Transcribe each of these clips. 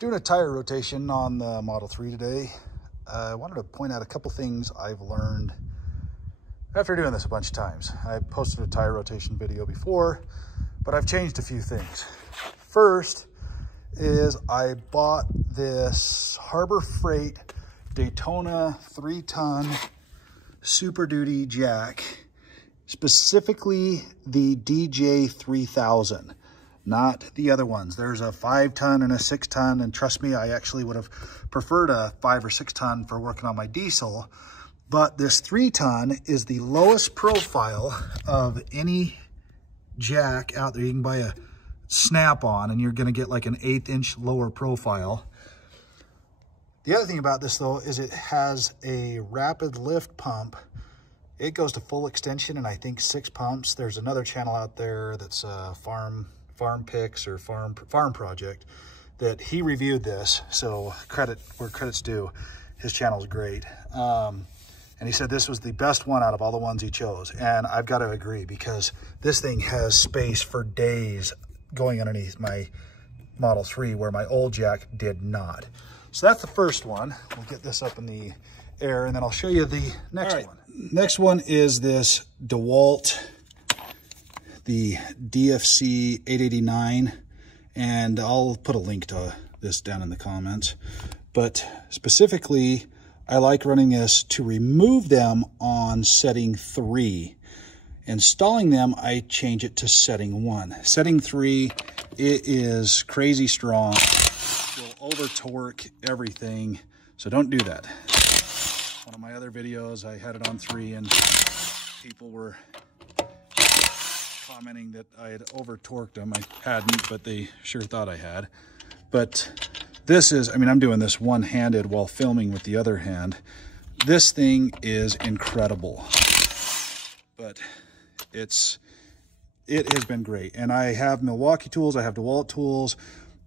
Doing a tire rotation on the Model 3 today. I wanted to point out a couple things I've learned after doing this a bunch of times. I posted a tire rotation video before, but I've changed a few things. First is I bought this Harbor Freight Daytona 3-ton Super Duty jack, specifically the DJ 3000. Not the other ones. There's a 5-ton and a 6-ton, and trust me, I actually would have preferred a 5 or 6-ton for working on my diesel. But this 3-ton is the lowest profile of any jack out there. You can buy a Snap-on, and you're going to get like an 1/8 inch lower profile. The other thing about this, though, is it has a rapid lift pump. It goes to full extension, and I think 6 pumps. There's another channel out there that's Farm Picks or Farm Project that he reviewed this, so credit where credit's due. His channel's great, and he said this was the best one out of all the ones he chose, and I've got to agree, because this thing has space for days going underneath my Model 3 where my old jack did not. So that's the first one. We'll get this up in the air, and then I'll show you the next one. Next one is this Dewalt, the DFC 889, and I'll put a link to this down in the comments. But specifically, I like running this to remove them on setting 3. Installing them, I change it to setting 1. Setting 3, it is crazy strong. Will over torque everything, so don't do that. One of my other videos, I had it on 3, and people were commenting that I had over torqued them. I hadn't, but they sure thought I had. But this is, I mean, I'm doing this one-handed while filming with the other hand. This thing is incredible, but it has been great. And I have Milwaukee tools, I have DeWalt tools.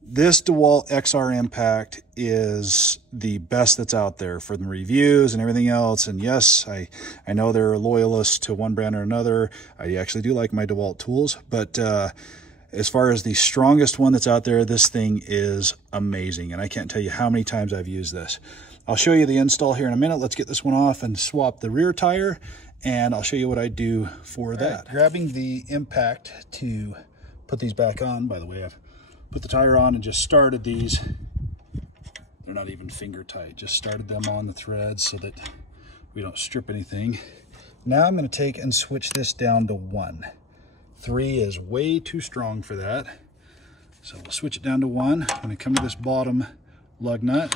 This DeWalt XR Impact is the best that's out there for the reviews and everything else. And yes, I know there are loyalists to one brand or another. I actually do like my DeWalt tools, but as far as the strongest one that's out there, this thing is amazing. And I can't tell you how many times I've used this. I'll show you the install here in a minute. Let's get this one off and swap the rear tire, and I'll show you what I do for that. Right, grabbing the Impact to put these back on. By the way, I've put the tire on and just started these. They're not even finger tight. Just started them on the threads so that we don't strip anything. Now I'm going to take and switch this down to 1. 3 is way too strong for that. So we'll switch it down to 1. When I come to this bottom lug nut,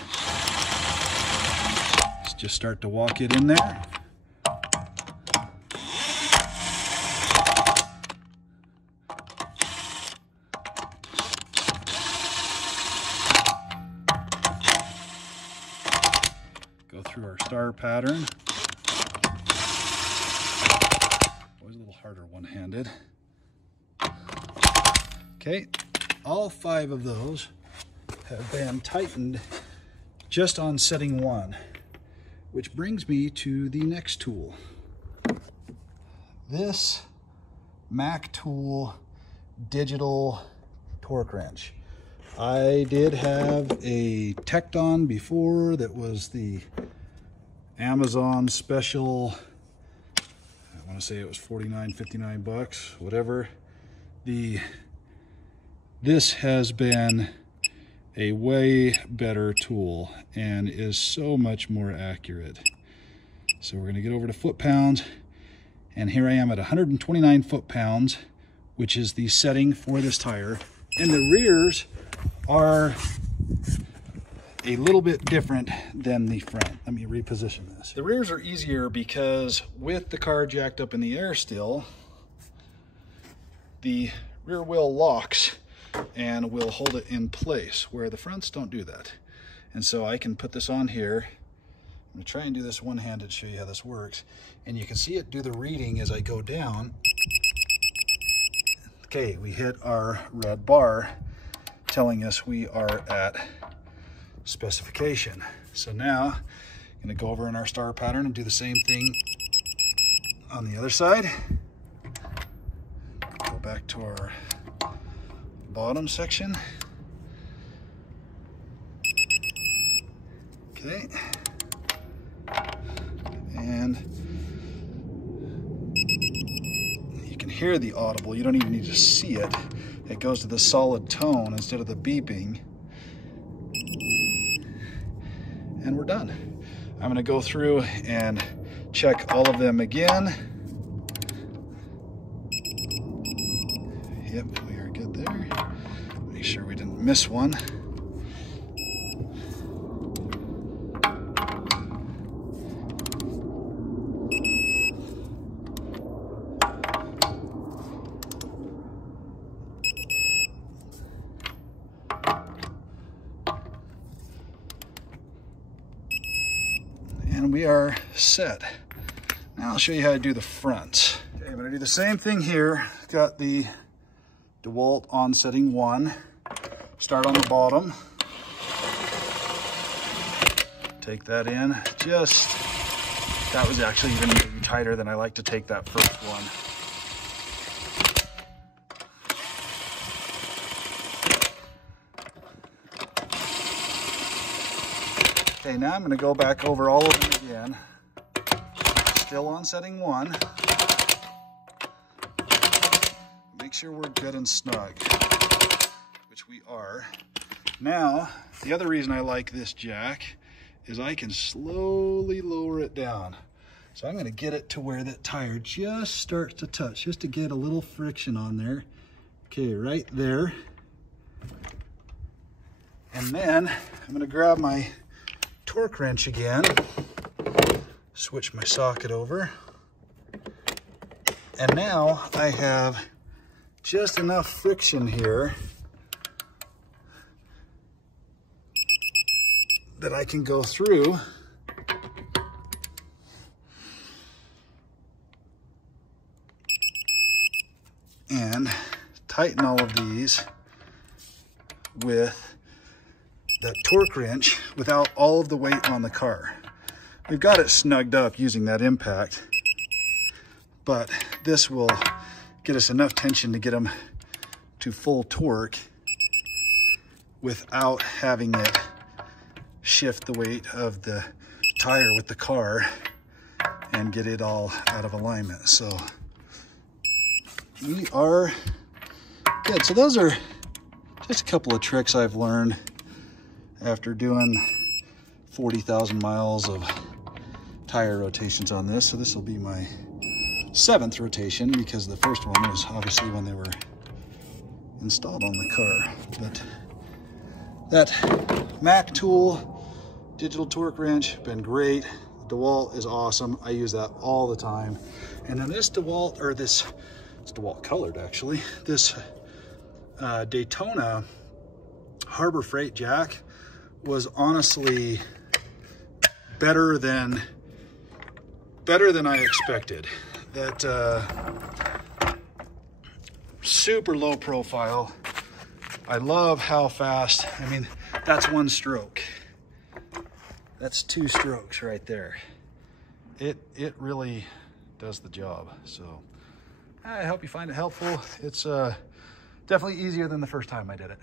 let's just start to walk it in there. Go through our star pattern. Always a little harder one-handed. Okay, all 5 of those have been tightened just on setting 1, which brings me to the next tool. This Mac Tool digital torque wrench. I did have a Tecton before that was the Amazon special. I want to say it was $49.59, whatever. This has been a way better tool and is so much more accurate. So we're going to get over to foot-pounds, and here I am at 129 foot-pounds, which is the setting for this tire. And the rears are a little bit different than the front. Let me reposition this. The rears are easier because with the car jacked up in the air still, the rear wheel locks and will hold it in place, where the fronts don't do that. And so I can put this on here. I'm going to try and do this one-handed to show you how this works. And you can see it do the reading as I go down. Okay, we hit our red bar telling us we are at specification. So now I'm going to go over in our star pattern and do the same thing on the other side. Go back to our bottom section. Okay. And you can hear the audible. You don't even need to see it. It goes to the solid tone instead of the beeping. And we're done. I'm gonna go through and check all of them again. Yep, we are good there. Make sure we didn't miss one. And we are set. Now I'll show you how to do the front. Okay, I'm gonna do the same thing here. Got the Dewalt on setting 1. Start on the bottom. Take that in. That was actually even maybe tighter than I like to take that first one. Okay, now I'm going to go back over all of them again. Still on setting 1. Make sure we're good and snug, which we are. Now, the other reason I like this jack is I can slowly lower it down. So I'm going to get it to where that tire just starts to touch, just to get a little friction on there. Okay, right there. And then I'm going to grab my torque wrench again, switch my socket over, and now I have just enough friction here that I can go through and tighten all of these with that torque wrench without all of the weight on the car. We've got it snugged up using that impact, but this will get us enough tension to get them to full torque without having it shift the weight of the tire with the car and get it all out of alignment. So we are good. So those are just a couple of tricks I've learned after doing 40,000 miles of tire rotations on this. So this will be my 7th rotation, because the first one was obviously when they were installed on the car. But that Mac tool, digital torque wrench, been great. The Dewalt is awesome. I use that all the time. And then this Dewalt, or it's Dewalt colored actually, this Daytona Harbor Freight jack was honestly better than I expected. That super low profile. I love how fast, I mean, that's one stroke. That's 2 strokes right there. It really does the job. So I hope you find it helpful. It's definitely easier than the first time I did it.